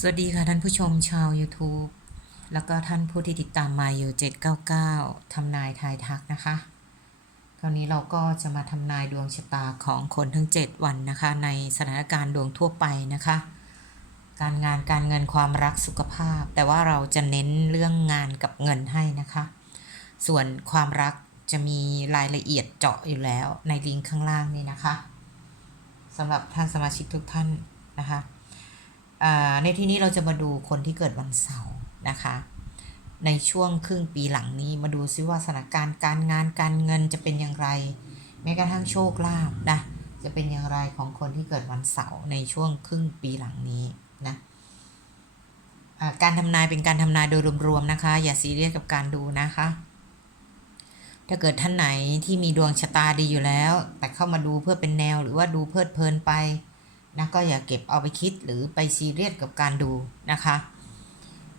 สวัสดีค่ะท่านผู้ชมชาว YouTube แล้วก็ท่านผู้ที่ติดตามมาอยู่ 799 ทำนายทายทักนะคะ คราวนี้เราก็จะมาทำนายดวงชะตาของคนทั้ง 7 วันนะคะ ในสถานการณ์ดวงทั่วไปนะคะ การงานการเงินความรักสุขภาพ แต่ว่าเราจะเน้นเรื่องงานกับเงินให้นะคะ ส่วนความรักจะมีรายละเอียดเจาะอยู่แล้วในลิงก์ข้างล่างนี้นะคะสำหรับท่านสมาชิกทุกท่านนะคะ ในที่นี้เราจะมาดูคนที่เกิดวันเสาร์นะคะ ในช่วงครึ่งปีหลังนี้มาดูซิว่าสถานการณ์การงานการเงินจะเป็นอย่างไรแม้กระทั่งโชคลาภนะจะเป็นอย่างไรของคนที่เกิดวันเสาร์ในช่วงครึ่งปีหลังนี้นะการทำนายเป็นการทำนายโดยรวมๆนะคะ อย่าซีเรียสกับการดูนะคะ ถ้าเกิดท่านไหนที่มีดวงชะตาดีอยู่แล้ว แต่เข้ามาดูเพื่อเป็นแนวหรือว่าดูเพลิดเพลินไป นะก็อย่าเก็บเอาไปคิดหรือไปซีเรียสกับการดูนะคะ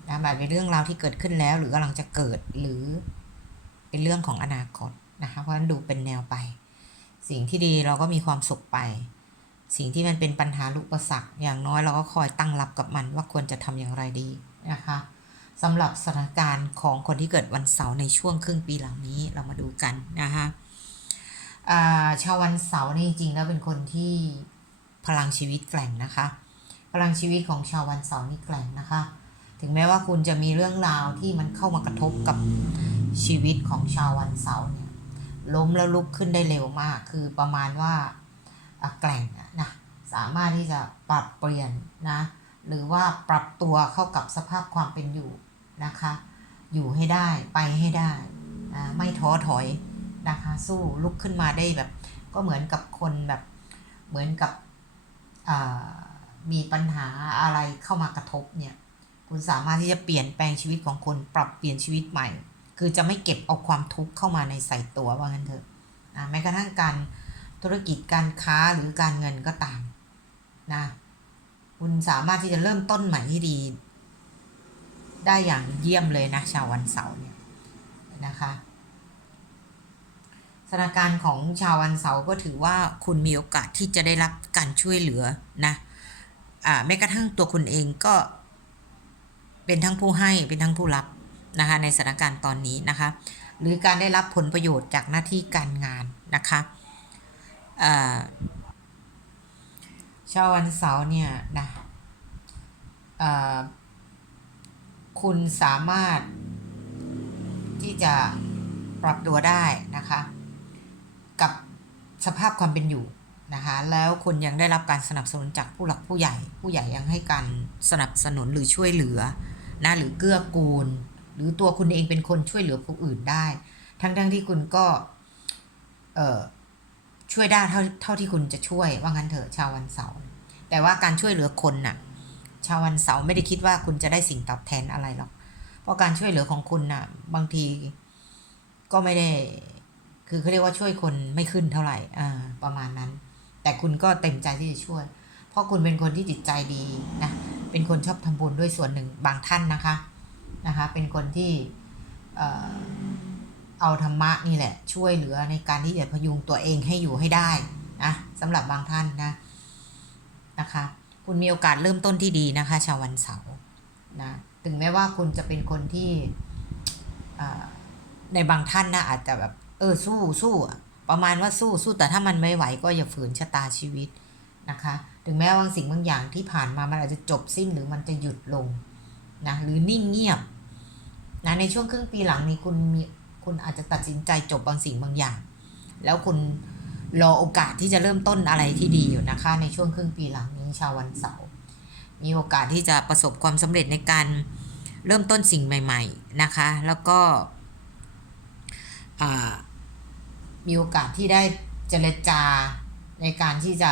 นะแบบเป็นเรื่องราวที่เกิดขึ้นแล้ว หรือกำลังจะเกิดหรือเป็นเรื่องของอนาคตนะคะเพราะฉะนั้นดูเป็นแนวไป สิ่งที่ดีเราก็มีความสุขไป สิ่งที่มันเป็นปัญหาลุปสรรคอย่างน้อยเราก็คอยตั้งรับกับมันว่าควรจะทำอย่างไรดีนะคะสำหรับสถานการณ์ของคนที่เกิดวันเสาร์ในช่วงครึ่งปีหลังนี้เรามาดูกันนะคะชาววันเสาร์นี่จริงแล้วเป็นคนที่ พลังชีวิตแกร่งนะคะ พลังชีวิตของชาววันเสาร์นี่แกร่งนะคะ ถึงแม้ว่าคุณจะมีเรื่องราวที่มันเข้ามากระทบกับชีวิตของชาววันเสาร์เนี่ยล้มแล้วลุกขึ้นได้เร็วมาก คือประมาณว่าแกร่งนะสามารถที่จะปรับเปลี่ยนนะหรือว่าปรับตัวเข้ากับสภาพความเป็นอยู่นะคะ อยู่ให้ได้ไปให้ได้นะไม่ท้อถอยนะคะสู้ลุกขึ้นมาได้แบบ ก็เหมือนกับคนแบบเหมือนกับ มีปัญหาอะไรเข้ามากระทบเนี่ย คุณสามารถที่จะเปลี่ยนแปลงชีวิตของคนปรับเปลี่ยนชีวิตใหม่ คือจะไม่เก็บเอาความทุกข์เข้ามาในใส่ตัวว่างั้นเถอะนะแม้กระทั่งการธุรกิจการค้าหรือการเงินก็ตามนะคุณสามารถที่จะเริ่มต้นใหม่ที่ดี ได้อย่างเยี่ยมเลยนะชาววันเสาร์เนี่ยนะคะ สถานการณ์ของชาววันเสาร์ก็ถือว่าคุณมีโอกาสที่จะได้รับการช่วยเหลือนะอ่าแม้กระทั่งตัวคุณเองก็เป็นทั้งผู้ให้เป็นทั้งผู้รับนะคะในสถานการณ์ตอนนี้นะคะหรือการได้รับผลประโยชน์จากหน้าที่การงานนะคะอ่าชาววันเสาร์เนี่ยนะอ่าคุณสามารถที่จะปรับตัวได้นะคะ กับสภาพความเป็นอยู่นะคะแล้วคุณยังได้รับการสนับสนุนจากผู้หลักผู้ใหญ่ ผู้ใหญ่ยังให้การสนับสนุนหรือช่วยเหลือนะหรือเกื้อกูล หรือตัวคุณเองเป็นคนช่วยเหลือผู้อื่นได้ ทั้งทั้งที่คุณก็เอ่อช่วยได้เท่าเท่าที่คุณจะช่วยว่างั้นเถอะชาววันเสาร์แต่ว่าการช่วยเหลือคนน่ะ ชาววันเสาร์ไม่ได้คิดว่าคุณจะได้สิ่งตอบแทนอะไรหรอกเพราะการช่วยเหลือของคุณน่ะ บางทีก็ไม่ได้ คือเขาเรียกว่าช่วยคนไม่ขึ้นเท่าไหร่อ่าประมาณนั้น แต่คุณก็เต็มใจที่จะช่วย เพราะคุณเป็นคนที่จิตใจดีนะเป็นคนชอบทำบุญด้วยส่วนหนึ่งบางท่านนะคะนะคะ เป็นคนที่เอ่อเอาธรรมะนี่แหละ ช่วยเหลือในการที่จะพยุงตัวเองให้อยู่ให้ได้นะสำหรับบางท่านนะนะคะ คุณมีโอกาสเริ่มต้นที่ดีนะคะ ชาววันเสาร์นะถึงแม้ว่าคุณจะเป็นคนที่ในบางท่านนะอาจจะแบบ เออสู้สู้ประมาณว่าสู้สู้แต่ถ้ามันไม่ไหวก็อย่าฝืนชะตาชีวิตนะคะ ถึงแม้ว่าบางสิ่งบางอย่างที่ผ่านมามันอาจจะจบสิ้นหรือมันจะหยุดลงนะหรือนิ่งเงียบนะในช่วงครึ่งปีหลังนี้คุณมีคุณอาจจะตัดสินใจจบบางสิ่งบางอย่าง แล้วคุณรอโอกาสที่จะเริ่มต้นอะไรที่ดีอยู่นะคะ ในช่วงครึ่งปีหลังนี้ชาววันเสาร์มีโอกาสที่จะประสบความสำเร็จในการเริ่มต้นสิ่งใหม่ ๆ นะคะ แล้วก็อ่า มีโอกาสที่ได้เจรจาในการที่จะ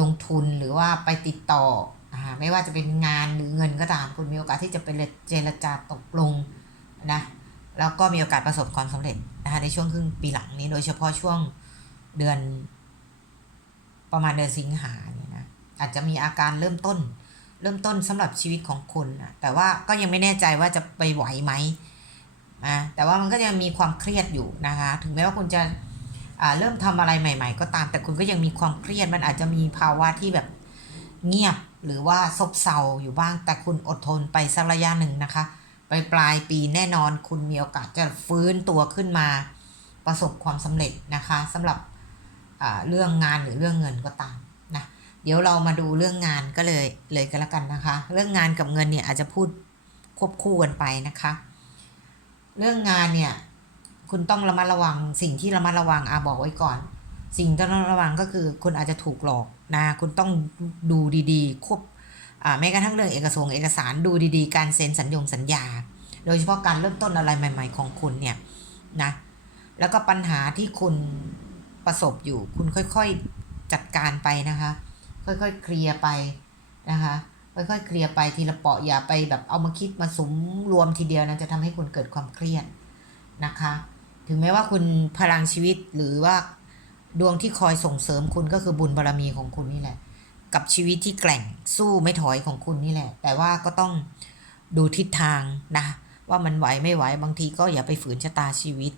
ลงทุนหรือว่าไปติดต่ออไม่ว่าจะเป็นงานหรือเงินก็ตามคุณมีโอกาสที่จะไปเจรจาตกลงนะแล้วก็มีโอกาสประสบความสำเร็จนะคะในช่วงครึ่งปีหลังนี้โดยเฉพาะช่วงเดือนประมาณเดือนสิงหาเนี่ยนะอาจจะมีอาการเริ่มต้น เริ่มต้นสำหรับชีวิตของคุณนะแต่ว่าก็ยังไม่แน่ใจว่าจะไปไหวไหม นะแต่ว่ามันก็ยังมีความเครียดอยู่นะคะ ถึงแม้ว่าคุณจะเริ่มทำอะไรใหม่ ๆ ก็ตาม แต่คุณก็ยังมีความเครียดมันอาจจะมีภาวะที่แบบเงียบหรือว่าซบเซาอยู่บ้าง แต่คุณอดทนไปสักระยะหนึ่งนะคะไปปลายปีแน่นอนคุณมีโอกาสจะฟื้นตัวขึ้นมา ประสบความสำเร็จนะคะสำหรับเรื่องงานหรือเรื่องเงินก็ตามนะเดี๋ยวเรามาดูเรื่องงานก็เลยเลยกันแล้วกันนะคะ เรื่องงานกับเงินเนี่ยอาจจะพูดควบคู่กันไปนะคะ เรื่องงานเนี่ย คุณต้องระมัดระวังสิ่งที่ระมัดระวังอาบอกไว้ก่อน สิ่งที่ต้องระวังก็คือ คุณอาจจะถูกหลอกนะคุณต้องดูดีๆ ควบอ่าแม้กระทั่งเรื่องเอกสงเอกสารดูดีๆ การเซ็นสัญญงสัญญา โดยเฉพาะการเริ่มต้นอะไรใหม่ ๆ ของคุณเนี่ยนะแล้วก็ปัญหาที่คุณประสบอยู่ คุณค่อยๆจัดการไปนะคะ ค่อยๆเคลียร์ไปนะคะ ค่อยๆเคลียร์ไปทีละเปาะอย่าไปแบบเอามาคิดมาสมรวมทีเดียวนะจะทำให้คุณเกิดความเครียดนะคะ ถึงแม้ว่าคุณพลังชีวิตหรือว่าดวงที่คอยส่งเสริมคุณก็คือบุญบารรมีของคุณนี่แหละ กับชีวิตที่แกร่งสู้ไม่ถอยของคุณนี่แหละ แต่ว่าก็ต้องดูทิศทางนะว่ามันไหวไม่ไหวบางทีก็อย่าไปฝืนชะตาชีวิต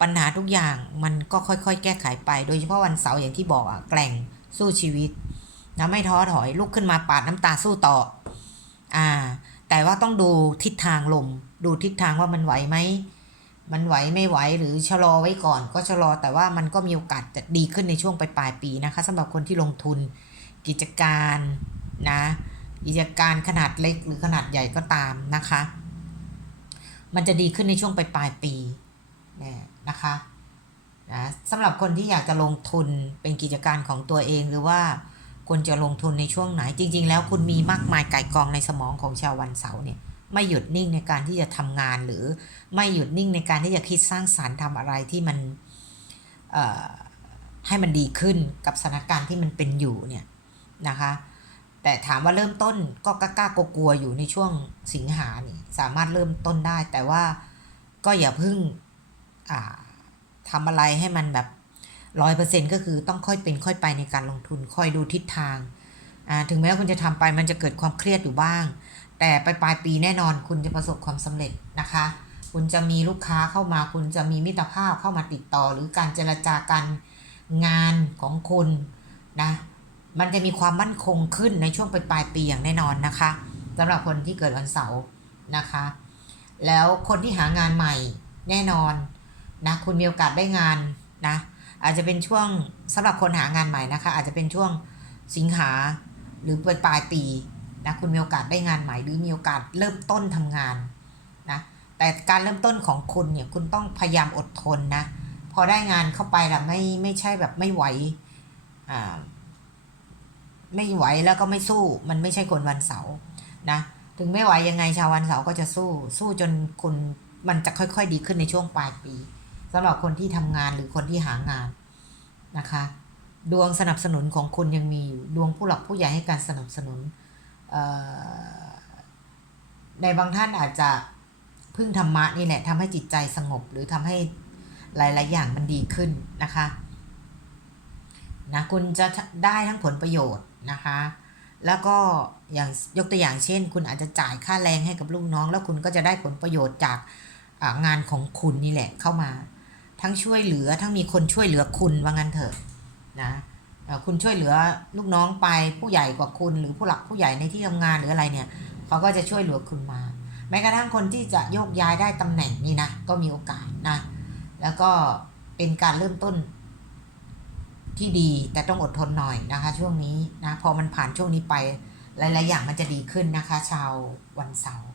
ปัญหาทุกอย่างมันก็ค่อยๆ แก้ไขไป โดยเฉพาะวันเสาร์อย่างที่บอกอะแกร่งสู้ชีวิต นะไม่ท้อถอยลุกขึ้นมาปาดน้ำตาสู้ต่อ อ่า แต่ว่าต้องดูทิศทางลม ดูทิศทางว่ามันไหวไหมมันไหวไม่ไหวหรือชะลอไว้ก่อนก็ชะลอแต่ว่ามันก็มีโอกาสจะดีขึ้นในช่วงปลายปีนะคะสำหรับคนที่ลงทุนกิจการนะกิจการขนาดเล็กหรือขนาดใหญ่ก็ตามนะคะ มันจะดีขึ้นในช่วงปลายๆปีเนี่ยนะคะนะสำหรับคนที่อยากจะลงทุนเป็นกิจการของตัวเองหรือว่า ควรจะลงทุนในช่วงไหน จริง ๆ แล้วคุณมีมากมายไก่กองในสมองของชาววันเสาร์เนี่ยไม่หยุดนิ่งในการที่จะทำงานหรือไม่หยุดนิ่งในการที่จะคิดสร้างสารรค์ทำอะไรที่มันให้มันดีขึ้นกับสถานการณ์ที่มันเป็นอยู่เนี่ยนะคะ แต่ถามว่าเริ่มต้นก็กล้าๆกลัวอยู่ในช่วงสิงหานี่สามารถเริ่มต้นได้ แต่ว่าก็อย่าพิ่งทำอะไรให้มันแบบ ร้อยเปอร์เซ็นต์ก็คือต้องค่อยเป็นค่อยไปในการลงทุนค่อยดูทิศทางถึงแม้ว่าคุณจะทำไปมันจะเกิดความเครียดอยู่บ้าง แต่ไปปลายปีแน่นอนคุณจะประสบความสำเร็จนะคะ คุณจะมีลูกค้าเข้ามา คุณจะมีมิตรภาพเข้ามาติดต่อ หรือการเจรจาการงานของคุณนะมันจะมีความมั่นคงขึ้นในช่วงปลายๆปีอย่างแน่นอนนะคะสำหรับคนที่เกิดวันเสาร์นะคะ แล้วคนที่หางานใหม่แน่นอนนะคุณมีโอกาสได้งานนะ อาจจะเป็นช่วงสำหรับคนหางานใหม่นะคะ อาจจะเป็นช่วงสิงหาหรือปลายปลายปีนะคุณมีโอกาสได้งานใหม่หรือมีโอกาสเริ่มต้นทำงานนะแต่การเริ่มต้นของคุณเนี่ยคุณต้องพยายามอดทนนะพอได้งานเข้าไปละไม่ไม่ใช่แบบไม่ไหวอ่าไม่ไหวแล้วก็ไม่สู้มันไม่ใช่คนวันเสาร์นะถึงไม่ไหวยังไงชาววันเสาร์ก็จะสู้สู้จนคุณมันจะค่อย ๆ ดีขึ้นในช่วงปลายปี สำหรับคนที่ทำงานหรือคนที่หางานนะคะ ดวงสนับสนุนของคุณยังมีอยู่ดวงผู้หลักผู้ใหญ่ให้การสนับสนุนในบางท่านอาจจะพึ่งธรรมะนี่แหละทำให้จิตใจสงบ หรือทำให้หลาย ๆ อย่างมันดีขึ้นนะคะนะคุณจะได้ทั้งผลประโยชน์นะคะ แล้วก็อย่างยกตัวอย่างเช่น คุณอาจจะจ่ายค่าแรงให้กับลูกน้อง แล้วคุณก็จะได้ผลประโยชน์จากงานของคุณนี่แหละเข้ามา ทั้งช่วยเหลือทั้งมีคนช่วยเหลือคุณว่างั้นเถอะนะคุณช่วยเหลือลูกน้องไปผู้ใหญ่กว่าคุณหรือผู้หลักผู้ใหญ่ในที่ทำงานหรืออะไรเนี่ยเขาก็จะช่วยเหลือคุณมา แม้กระทั่งคนที่จะโยกย้ายได้ตำแหน่งนี่นะก็มีโอกาสนะ แล้วก็เป็นการเริ่มต้นที่ดีแต่ต้องอดทนหน่อยนะคะ ช่วงนี้นะพอมันผ่านช่วงนี้ไปหลายๆอย่างมันจะดีขึ้นนะคะ ชาววันเสาร์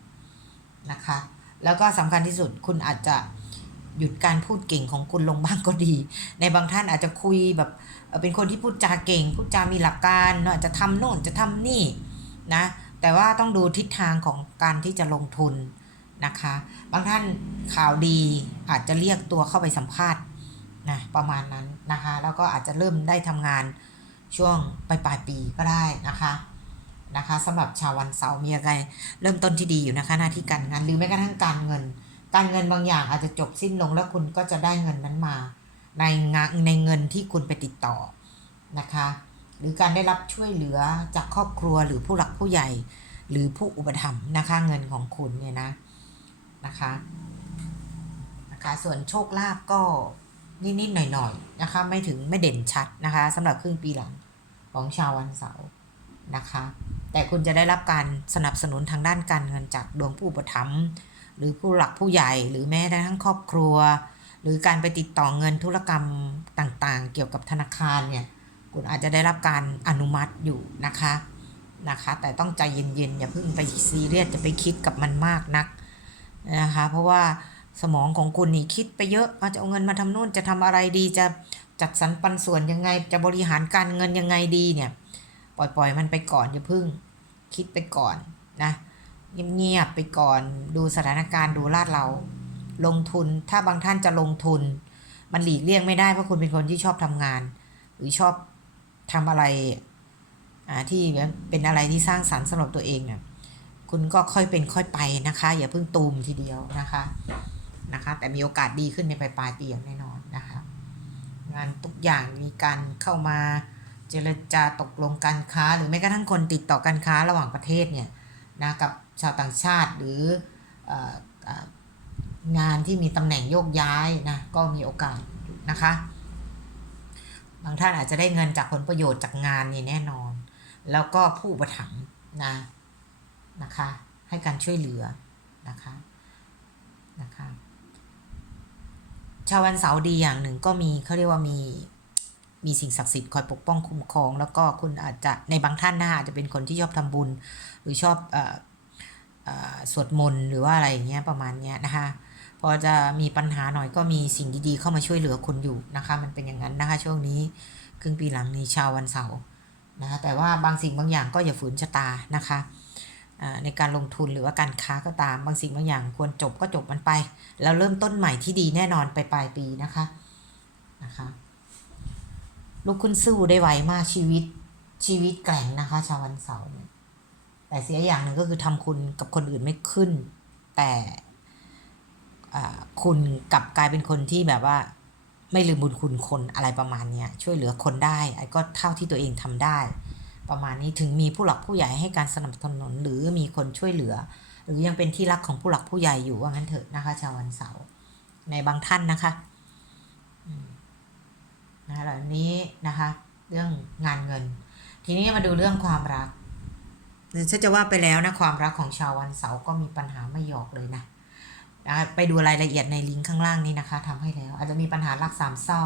นะคะ แล้วก็สำคัญที่สุดคุณอาจจะ หยุดการพูดเก่งของคุณลงบ้างก็ดี ในบางท่านอาจจะคุยแบบเป็นคนที่พูดจาเก่ง พูดจามีหลักการเนอะอาจจะทำโน่นจะทำนี่นะแต่ว่าต้องดูทิศทางของการที่จะลงทุนนะคะ บางท่านข่าวดีอาจจะเรียกตัวเข้าไปสัมภาษณ์นะประมาณนั้นนะคะ แล้วก็อาจจะเริ่มได้ทำงานช่วงปลายปลายปีก็ได้นะคะนะคะสำหรับชาววันเสาร์มีอะไรเริ่มต้นที่ดีอยู่นะคะ หน้าที่การงานหรือแม้กระทั่งการเงิน การเงินบางอย่างอาจจะจบสิ้นลงแล้วคุณก็จะได้เงินนั้นมา ในงานในเงินที่คุณไปติดต่อนะคะ หรือการได้รับช่วยเหลือจากครอบครัวหรือผู้หลักผู้ใหญ่ หรือผู้อุปถัมภ์นะคะเงินของคุณเนี่ยนะนะคะนะคะส่วนโชคลาภก็นิดๆหน่อยๆนะคะไม่ถึงไม่เด่นชัดนะคะสำหรับครึ่งปีหลังของชาววันเสาร์นะคะ แต่แต่คุณจะได้รับการสนับสนุนทางด้านการเงินจากดวงผู้อุปถัมภ์ หรือผู้หลักผู้ใหญ่หรือแม้กระทั่งครอบครัว หรือการไปติดต่อเงินธุรกรรมต่างๆ เกี่ยวกับธนาคารเนี่ยคุณอาจจะได้รับการอนุมัติอยู่นะคะนะคะ แต่ต้องใจเย็นๆ อย่าเพิ่งไปซีเรียสจะไปคิดกับมันมากนักนะคะ เพราะว่าสมองของคุณนี่คิดไปเยอะอาจะเอาเงินมาทำนู่นจะทำอะไรดีจะจัดสรรปันส่วนยังไงจะบริหารการเงินยังไงดีเนี่ย ปล่อยๆมันไปก่อนอย่าเพิ่ง คิดไปก่อนนะ เงียบๆไปก่อน ดูสถานการณ์ดูลาดเรา ลงทุนถ้าบางท่านจะลงทุน มันหลีกเลี่ยงไม่ได้เพราะคุณเป็นคนที่ชอบทำงาน หรือชอบทำอะไรอ่าที่เป็นอะไรที่สร้างสรรค์สำหรับตัวเองเนี่ยคุณก็ค่อยเป็นค่อยไปนะคะ อย่าเพิ่งตูมทีเดียวนะคะนะคะ แต่มีโอกาสดีขึ้นในปลายปลายปีอย่างแน่นอนนะคะ งานทุกอย่างมีการเข้ามาเจรจาตกลงการค้า หรือแม้กระทั่งคนติดต่อการค้าระหว่างประเทศเนี่ย นะกับชาวต่างชาติหรืองานที่มีตำแหน่งโยกย้ายนะก็มีโอกาสนะคะ บางท่านอาจจะได้เงินจากผลประโยชน์จากงานนี่แน่นอน แล้วก็ผู้ประถัมนะนะคะ ให้การช่วยเหลือนะคะนะคะชาววันเสาร์ดีอย่างหนึ่งก็มีเขาเรียกว่ามี มีสิ่งศักดิ์สิทธิ์คอยปกป้องคุ้มครอง แล้วก็คุณอาจจะในบางท่านนะอาจจะเป็นคนที่ชอบทำบุญ หรือชอบออสวดมนต์หรือว่าอะไรอย่างเงี้ยประมาณเนี้ยนะคะพอจะมีปัญหาหน่อยก็มีสิ่งดีๆเข้ามาช่วยเหลือคุณอยู่นะคะ มันเป็นอย่างนั้นนะคะช่วงนี้ครึ่งปีหลังนี้ชาววันเสาร์นะคะแต่ว่าบางสิ่งบางอย่างก็อย่าฝืนชะตานะคะในการลงทุนหรือว่าการค้าก็ตาม บางสิ่งบางอย่างควรจบก็จบมันไป แล้วเริ่มต้นใหม่ที่ดีแน่นอนไปปลายปีนะคะนะคะ ลุกขึ้นสู้ได้ไวมากชีวิตชีวิตแกร่งนะคะ ชาววันเสาร์เนี่ยแต่เสียอย่างหนึ่งก็คือทำคุณกับคนอื่นไม่ขึ้น แต่คุณกลับกลายเป็นคนที่แบบว่าไม่ลืมบุญคุณคนอะไรประมาณเนี้ยช่วยเหลือคนได้ไอ้ก็เท่าที่ตัวเองทำได้ ประมาณนี้ถึงมีผู้หลักผู้ใหญ่ให้การสนับสนุนหรือมีคนช่วยเหลือ หรือยังเป็นที่รักของผู้หลักผู้ใหญ่อยู่ว่างั้นเถอะนะคะ ชาววันเสาร์ในบางท่านนะคะ นะคะแล้วอันนี้นะคะ เรื่องงานเงิน ทีนี้มาดูเรื่องความรักฉันจะว่าไปแล้วนะความรักของชาววันเสาร์ก็มีปัญหาไม่หยอกเลยนะไปดูรายละเอียดในลิงก์ข้างล่างนี้นะคะทำให้แล้ว อาจจะมีปัญหารักสามเศร้า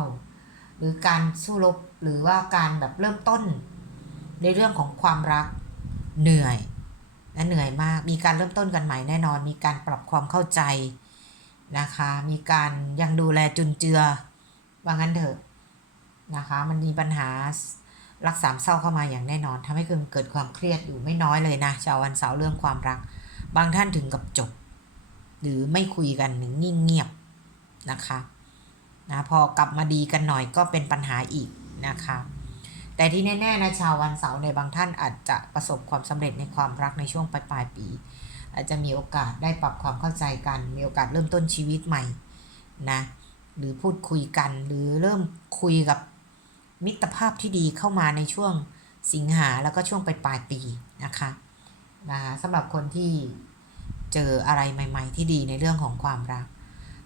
หรือการสู้รบหรือว่าการแบบเริ่มต้น ในเรื่องของความรักเหนื่อยและเหนื่อยมาก มีการเริ่มต้นกันใหม่แน่นอน มีการปรับความเข้าใจนะคะ มีการยังดูแลจุนเจือว่างั้นเถอะ นะคะ มันมีปัญหารักสามเศร้าเข้ามาอย่างแน่นอนทำให้คุณเกิดความเครียดอยู่ไม่น้อยเลยนะชาววันเสาร์เรื่องความรัก บางท่านถึงกับจบ หรือไม่คุยกันหรือนิ่งเงียบนะคะนะพอกลับมาดีกันหน่อยก็เป็นปัญหาอีกนะคะ แต่ที่แน่ๆนะชาววันเสาร์ในบางท่านอาจจะประสบความสำเร็จในความรักในช่วงปลายปลายๆปี อาจจะมีโอกาสได้ปรับความเข้าใจกัน มีโอกาสเริ่มต้นชีวิตใหม่นะหรือพูดคุยกันหรือเริ่มคุยกับ มิตรภาพที่ดีเข้ามาในช่วงสิงหาแล้วก็ช่วงปลายปลายปีนะคะนะคะสำหรับคนที่เจออะไรใหม่ ๆ ที่ดีในเรื่องของความรัก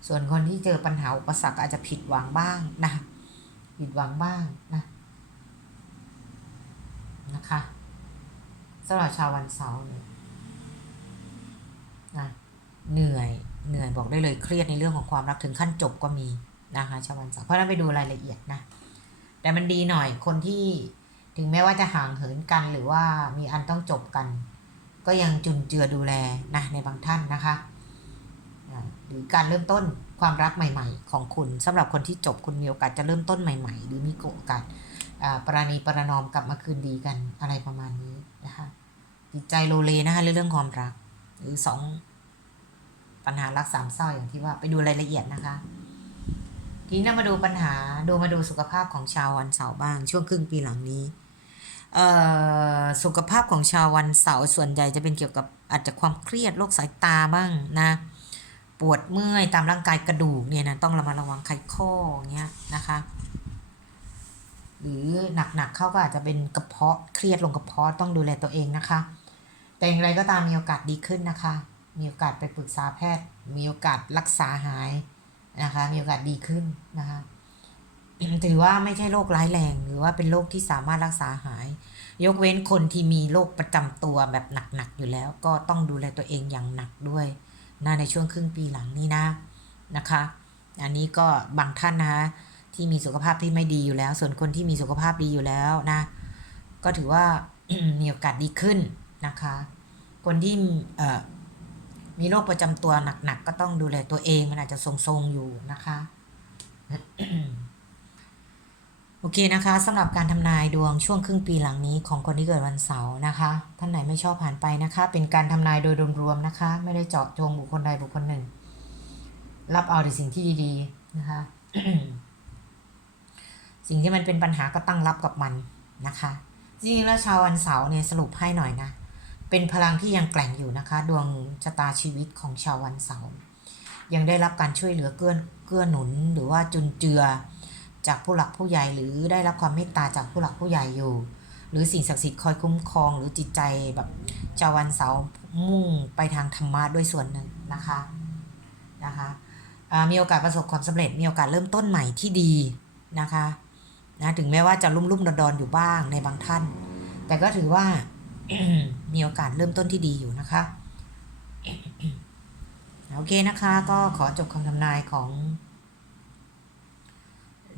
ส่วนคนที่เจอปัญหาอุปสรรคอาจจะผิดหวังบ้างนะผิดหวังบ้างนะนะคะสำหรับชาววันเสาร์เนี่ยนะเหนื่อยเหนื่อยบอกได้เลยเครียดในเรื่องของความรักถึงขั้นจบก็มีนะคะชาววันเสาร์เพราะฉะนั้นไปดูรายละเอียดนะ แต่มันดีหน่อยคนที่ถึงแม้ว่าจะห่างเหินกันหรือว่ามีอันต้องจบกัน ก็ยังจุนเจือดูแลนะในบางท่านนะคะหรือการเริ่มต้นความรักใหม่ ๆ ของคุณสำหรับคนที่จบคุณมีโอกาสจะเริ่มต้นใหม่ ๆ หรือมีโอกาสอ่าปราณีประนอมกลับมาคืนดีกันอะไรประมาณนี้นะคะจิตใจโลเลนะคะเรื่องความรัก หรือสองปัญหารักสามเศร้าอย่างที่ว่าไปดูรายละเอียดนะคะ ทีนี้มาดูปัญหาดูมาดูสุขภาพของชาววันเสาร์บ้าง ช่วงครึ่งปีหลังนี้เอ่อสุขภาพของชาววันเสาร์ส่วนใหญ่จะเป็นเกี่ยวกับอาจจะความเครียดโรคสายตาบ้างนะ ปวดเมื่อยตามร่างกายกระดูกเนี่ยนะต้องระมัดระวังไขข้ออย่างเงี้ยนะคะ หรือหนักๆเข้าก็อาจจะเป็นกระเพาะเครียดลงกระเพาะต้องดูแลตัวเองนะคะ แต่อย่างไรก็ตามมีโอกาสดีขึ้นนะคะ มีโอกาสไปปรึกษาแพทย์ มีโอกาสรักษาหาย นะคะ มีโอกาสดีขึ้นนะคะถือว่าไม่ใช่โรคร้ายแรง หรือว่าเป็นโรคที่สามารถรักษาหาย ยกเว้นคนที่มีโรคประจำตัวแบบหนักๆอยู่แล้ว ก็ต้องดูแลตัวเองอย่างหนักด้วยนะในช่วงครึ่งปีหลังนี้นะนะคะ อันนี้ก็บางท่านนะคะที่มีสุขภาพที่ไม่ดีอยู่แล้ว ส่วนคนที่มีสุขภาพดีอยู่แล้วนะ ก็ถือว่ามีโอกาสดีขึ้นนะคะ คนที่เอ่อ มีโรคประจำตัวหนักๆก็ต้องดูแลตัวเองมันอาจจะทรงๆอยู่นะคะโอเคนะคะสำหรับการทำนายดวงช่วงครึ่งปีหลังนี้ของคนที่เกิดวันเสาร์นะคะ ท่านไหนไม่ชอบผ่านไปนะคะ เป็นการทำนายโดยรวมๆนะคะ ไม่ได้เจาะจงบุคคลใดบุคคลหนึ่ง รับเอาแต่สิ่งที่ดีๆนะคะ สิ่งที่มันเป็นปัญหาก็ตั้งรับกับมันนะคะจริงๆแล้วชาววันเสาร์เนี่ยสรุปให้หน่อยนะ เป็นพลังที่ยังแกร่งอยู่นะคะ ดวงชะตาชีวิตของชาววันเสาร์ยังได้รับการช่วยเหลือเกื้อเกื้อหนุน หรือว่าจุนเจือ จากผู้หลักผู้ใหญ่หรือได้รับความเมตตาจากผู้หลักผู้ใหญ่อยู่ หรือสิ่งศักดิ์สิทธิ์คอยคุ้มครอง หรือจิตใจแบบชาววันเสาร์มุ่งไปทางธรรมะด้วยส่วนหนึ่งนะคะนะคะมีโอกาสประสบความสำเร็จมีโอกาสเริ่มต้นใหม่ที่ดีนะคะนะถึงแม้ว่าจะลุ่มลุ่มๆดอนๆอยู่บ้างในบางท่าน แต่ก็ถือว่า มีโอกาสเริ่มต้นที่ดีอยู่นะคะ โอเคนะคะ ก็ขอจบคำทำนายของ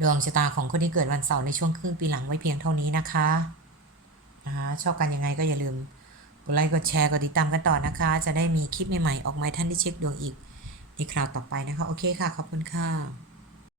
ดวงชะตาของคนที่เกิดวันเสาร์ในช่วงครึ่งปีหลังไว้เพียงเท่านี้นะคะนะคะชอบกันยังไงก็อย่าลืมกดไลค์กดแชร์กดติดตามกันต่อนะคะ จะได้มีคลิปใหม่ๆออกมาให้ท่านได้เช็คดวงอีกในคราวต่อไปนะคะ โอเคค่ะ ขอบคุณค่ะ